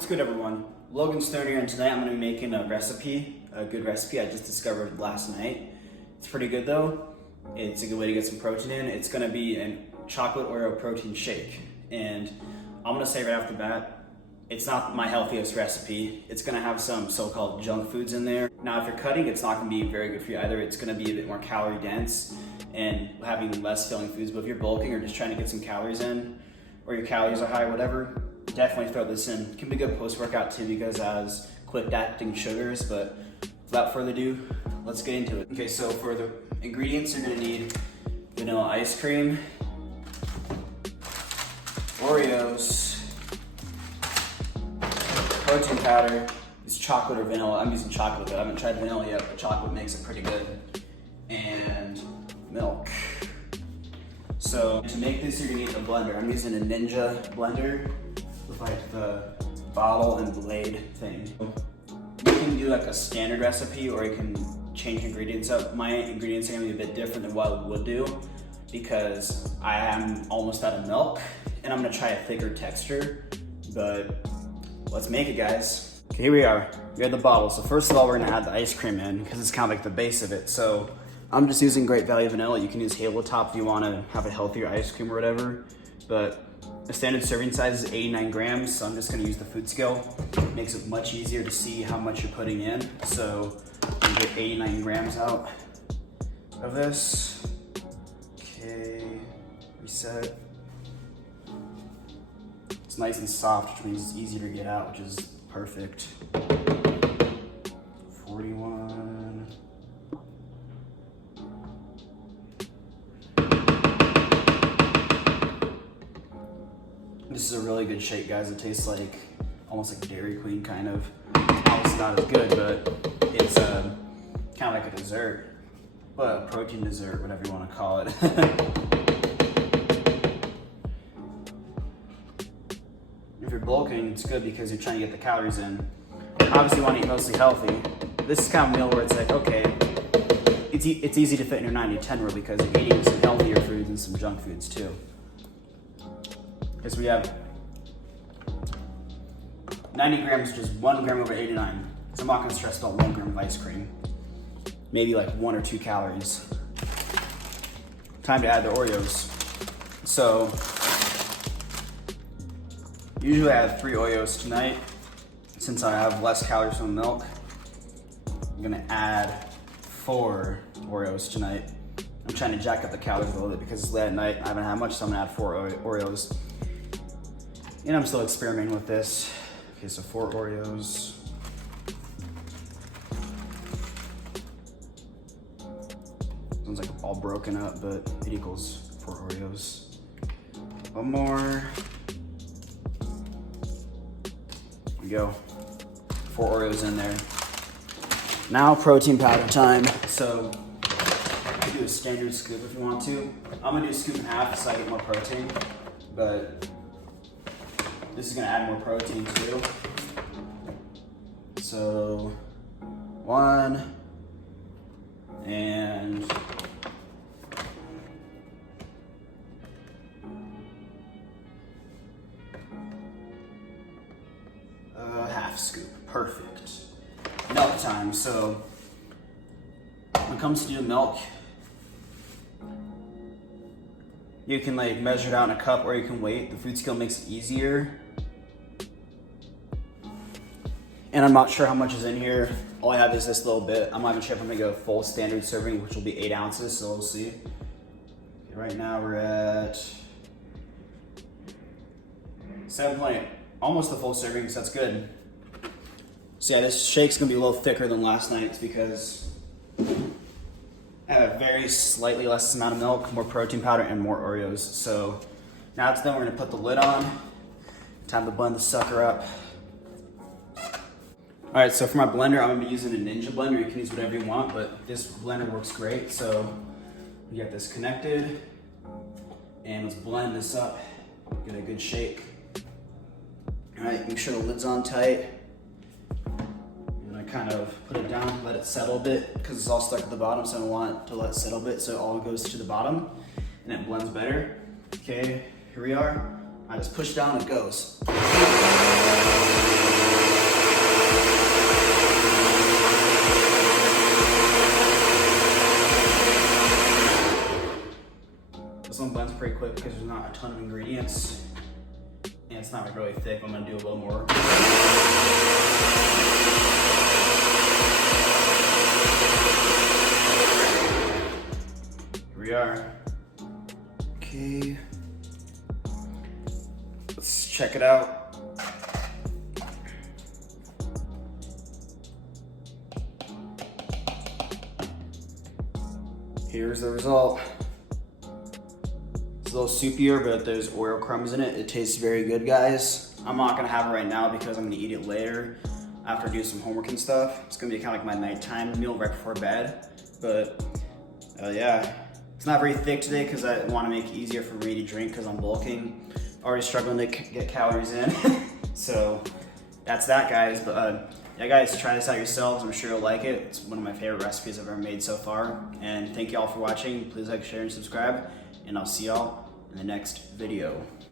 What's good, everyone? Logan Stone here, and tonight I'm going to be making a good recipe I just discovered last night. It's pretty good though. It's a good way to get some protein in. It's going to be a chocolate Oreo protein shake, and I'm going to say right off the bat, it's not my healthiest recipe. It's going to have some so-called junk foods in there. Now, if you're cutting, it's not going to be very good for you either. It's going to be a bit more calorie dense and having less filling foods. But if you're bulking or just trying to get some calories in, or your calories are high or whatever, definitely throw this in. It can be good post-workout too because it has quick-acting sugars. But without further ado, let's get into it. Okay, so for the ingredients, you're going to need vanilla ice cream, Oreos, protein powder. It's chocolate or vanilla. I'm using chocolate, but I haven't tried vanilla yet, but chocolate makes it pretty good. And milk. So to make this, you're gonna need a blender. I'm using a Ninja blender with like the bottle and blade thing. You can do like a standard recipe, or you can change ingredients up. My ingredients are gonna be a bit different than what I would do because I am almost out of milk and I'm gonna try a thicker texture, but let's make it, guys. Okay, here we are. We have the bottle. So first of all, we're gonna add the ice cream in because it's kind of like the base of it. So I'm just using Great Value Vanilla. You can use Halo Top if you wanna have a healthier ice cream or whatever. But the standard serving size is 89 grams, so I'm just gonna use the food scale. It makes it much easier to see how much you're putting in. So you get 89 grams out of this. Okay, reset. It's nice and soft, which means it's easier to get out, which is perfect. 41. This is a really good shake, guys. It tastes like almost like Dairy Queen, kind of. It's not as good, but it's kind of like a dessert, but a protein dessert, whatever you want to call it. If you're bulking, it's good because you're trying to get the calories in. Obviously, you want to eat mostly healthy. This is kind of a meal where it's like, okay, it's easy to fit in your 90-10 rule because you're eating some healthier foods and some junk foods too. Because we have 90 grams, just 1 gram over 89. So I'm not gonna stress about 1 gram of ice cream. Maybe like 1 or 2 calories. Time to add the Oreos. So, usually I have 3 Oreos tonight. Since I have less calories from the milk, I'm gonna add 4 Oreos tonight. I'm trying to jack up the calories a little bit because it's late at night. I haven't had much, so I'm gonna add 4 Oreos. And I'm still experimenting with this. Okay, so 4 Oreos. Sounds like all broken up, but it equals 4 Oreos. 1 more. There we go. 4 Oreos in there. Now protein powder time. So you can do a standard scoop if you want to. I'm gonna do a scoop and a half so I get more protein, but this is gonna add more protein too. So 1 and a half scoop. Perfect. Milk time. So when it comes to doing milk, you can like measure it out in a cup or you can wait. The food scale makes it easier. And I'm not sure how much is in here. All I have is this little bit. I'm not even sure if I'm gonna go full standard serving, which will be 8 ounces, so we'll see. Okay, right now we're at 7.8, almost the full serving, so that's good. So yeah, this shake's gonna be a little thicker than last night's because I have a very slightly less amount of milk, more protein powder, and more Oreos. So now it's done, we're gonna put the lid on. Time to blend the sucker up. All right, so for my blender, I'm gonna be using a Ninja blender. You can use whatever you want, but this blender works great. So we get this connected, and let's blend this up, get a good shake. All right, make sure the lid's on tight. And I kind of put it down, let it settle a bit, because it's all stuck at the bottom, so I want it to let it settle a bit so it all goes to the bottom, and it blends better. Okay, here we are. I just push down, it goes. not a ton of ingredients. And it's not really thick. I'm gonna do a little more. Here we are. Okay. Let's check it out. Here's the result. It's a little soupier, but there's Oreo crumbs in it. It tastes very good, guys. I'm not gonna have it right now because I'm gonna eat it later after I do some homework and stuff. It's gonna be kind of like my nighttime meal right before bed. But yeah, it's not very thick today because I want to make it easier for me to drink because I'm bulking. Already struggling to get calories in. So that's that, guys. But yeah, guys, try this out yourselves. I'm sure you'll like it. It's one of my favorite recipes I've ever made so far. And thank you all for watching. Please like, share, and subscribe. And I'll see y'all in the next video.